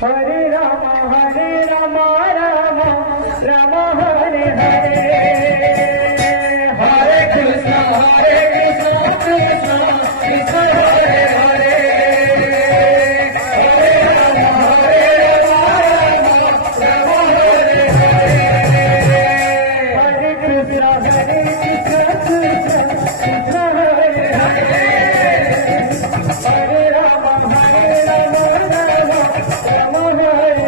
Hare Ram Ram Ram Hare Hare Hare Krishna Krishna Krishna Hare Hare Hare Ram Ram Hare Hare Hare Krishna Krishna Krishna Hare Hare Hare Ram Ram Ram Hare